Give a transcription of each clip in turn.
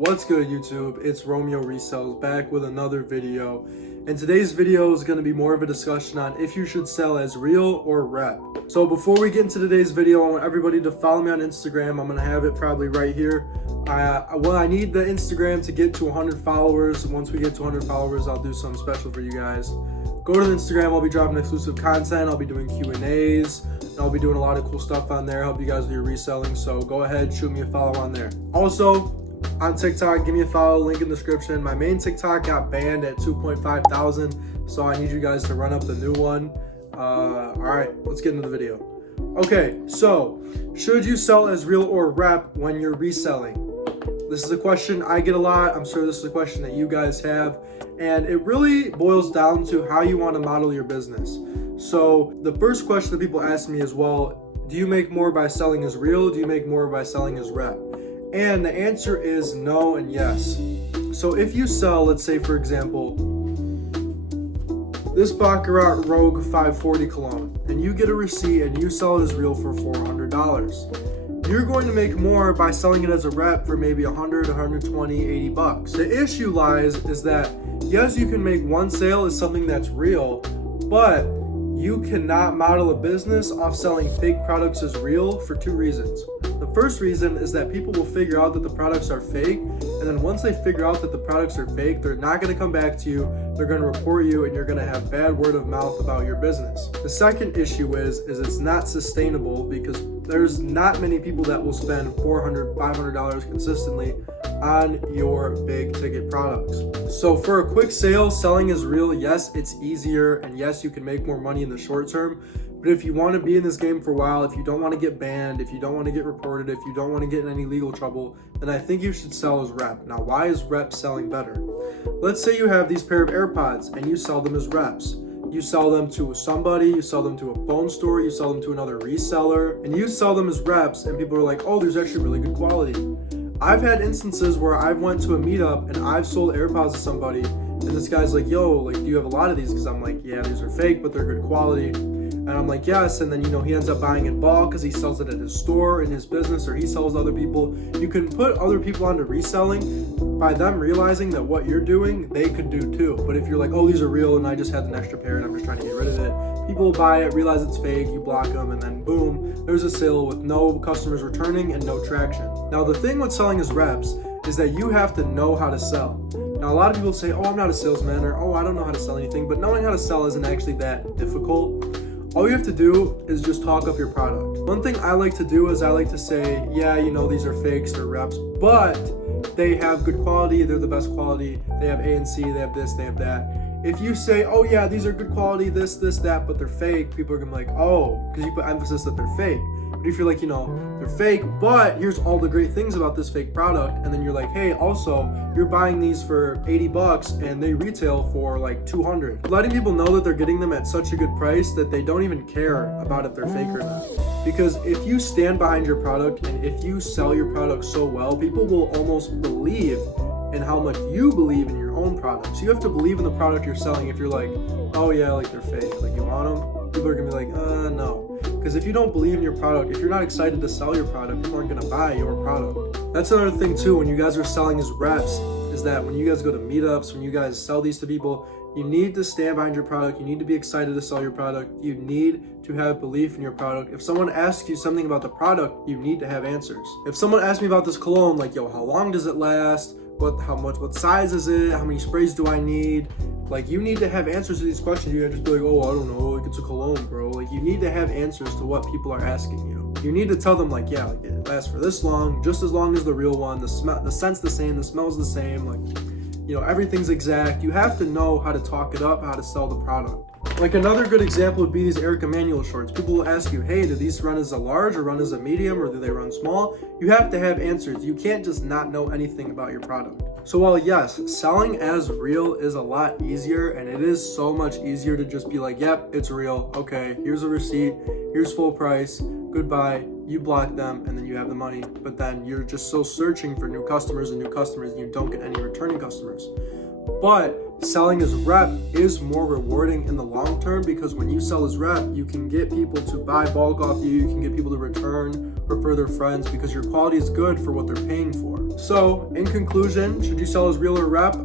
What's good, YouTube? It's Romeo Resells back with another video, and today's video is going to be more of a discussion on if you should sell as real or rep. So before we get into today's video, I want everybody to follow me on Instagram. I'm going to have it probably right here. I need the Instagram to get to 100 followers. Once we get to 100 followers, I'll do something special for you guys. Go to the Instagram. I'll be dropping exclusive content. I'll be doing Q&As. I'll be doing a lot of cool stuff on there. Help you guys with your reselling. So go ahead, shoot me a follow on there. Also, on TikTok, give me a follow, link in the description. My main TikTok got banned at 2.5 thousand, so I need you guys to run up the new one. All right, let's get into the video. Okay, so should you sell as real or rep when you're reselling? This is a question I get a lot. I'm sure this is a question that you guys have, and it really boils down to how you want to model your business. So the first question that people ask me is, well, do you make more by selling as real? Do you make more by selling as rep? And the answer is no and yes. So if you sell, let's say for example, this Baccarat Rogue 540 cologne, and you get a receipt and you sell it as real for $400, you're going to make more by selling it as a rep for maybe 100, 120, 80 bucks. The issue lies is that yes, you can make one sale as something that's real, but you cannot model a business off selling fake products as real for two reasons. The first reason is that people will figure out that the products are fake, and then once they figure out that the products are fake, they're not going to come back to you, they're going to report you, and you're going to have bad word of mouth about your business. The second issue is it's not sustainable because there's not many people that will spend $400, $500 consistently on your big ticket products. So for a quick sale, selling is real. Yes, it's easier, and yes, you can make more money in the short term. But if you want to be in this game for a while, if you don't want to get banned, if you don't want to get reported, if you don't want to get in any legal trouble, then I think you should sell as rep. Now, why is rep selling better? Let's say you have these pair of AirPods and you sell them as reps. You sell them to somebody, you sell them to a phone store, you sell them to another reseller, and you sell them as reps, and people are like, oh, there's actually really good quality. I've had instances where I've went to a meetup and I've sold AirPods to somebody, and this guy's like, yo, like, do you have a lot of these? Because I'm like, yeah, these are fake, but they're good quality. And I'm like, yes. And then, he ends up buying in bulk because he sells it at his store, in his business, or he sells to other people. You can put other people onto reselling by them realizing that what you're doing, they could do too. But if you're like, oh, these are real and I just had an extra pair and I'm just trying to get rid of it, people will buy it, realize it's fake, you block them, and then boom, there's a sale with no customers returning and no traction. Now, the thing with selling as reps is that you have to know how to sell. Now, a lot of people say, oh, I'm not a salesman, or oh, I don't know how to sell anything, but knowing how to sell isn't actually that difficult. All you have to do is just talk up your product. One thing I like to do is I like to say, yeah, these are fakes, they're reps, but they have good quality, they're the best quality, they have A and C, they have this, they have that. If you say, oh yeah, these are good quality, this, that, but they're fake, people are gonna be like, oh, because you put emphasis that they're fake. But if you're like, they're fake, but here's all the great things about this fake product, and then you're like, hey, also, you're buying these for 80 bucks and they retail for like 200. Letting people know that they're getting them at such a good price that they don't even care about if they're fake or not. Because if you stand behind your product and if you sell your product so well, people will almost believe in how much you believe in your own product. So you have to believe in the product you're selling. If you're like, oh yeah, like they're fake, like you want them, people are gonna be like, no. Because if you don't believe in your product, if you're not excited to sell your product, people aren't gonna buy your product. That's another thing too, when you guys are selling as reps, is that when you guys go to meetups, when you guys sell these to people, you need to stand behind your product. You need to be excited to sell your product. You need to have belief in your product. If someone asks you something about the product, you need to have answers. If someone asks me about this cologne, like, yo, how long does it last? What size is it? How many sprays do I need? Like, you need to have answers to these questions. You can't just be like, oh, I don't know, like, it's a cologne, bro. Like, you need to have answers to what people are asking you. You need to tell them, like, yeah, like, it lasts for this long, just as long as the real one. The scent's the same, the smell's the same, like, everything's exact. You have to know how to talk it up, how to sell the product. Like, another good example would be these Erica manual shorts. People will ask you, hey, do these run as a large or run as a medium, or do they run small? You have to have answers. You can't just not know anything about your product. So while yes, selling as real is a lot easier, and it is so much easier to just be like, yep, it's real. Okay, here's a receipt, here's full price, goodbye. You block them and then you have the money, but then you're just so searching for new customers and you don't get any returning customers. But selling as rep is more rewarding in the long term, because when you sell as rep, you can get people to buy bulk off you, you can get people to return refer their friends because your quality is good for what they're paying for. So, in conclusion, should you sell as real or rep?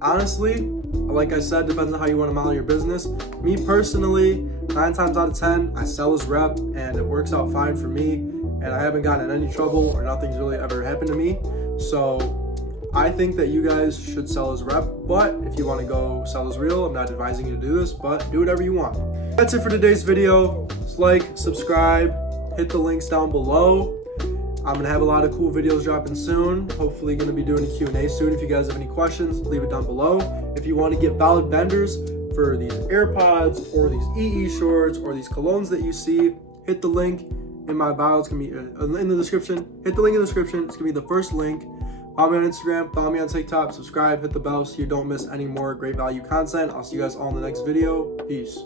Honestly, like I said, depends on how you want to model your business. Me personally, 9 times out of 10, I sell as rep, and it works out fine for me, and I haven't gotten in any trouble or nothing's really ever happened to me. So I think that you guys should sell as rep, but if you want to go sell as real, I'm not advising you to do this, but do whatever you want. That's it for today's video. Just like, subscribe, hit the links down below. I'm gonna have a lot of cool videos dropping soon. Hopefully gonna be doing a Q&A soon. If you guys have any questions, leave it down below. If you want to get valid vendors for these AirPods or these EE shorts or these colognes that you see, hit the link in my bio. It's gonna be in the description. Hit the link in the description. It's gonna be the first link. Follow me on Instagram, follow me on TikTok, subscribe, hit the bell so you don't miss any more great value content. I'll see you guys all in the next video. Peace.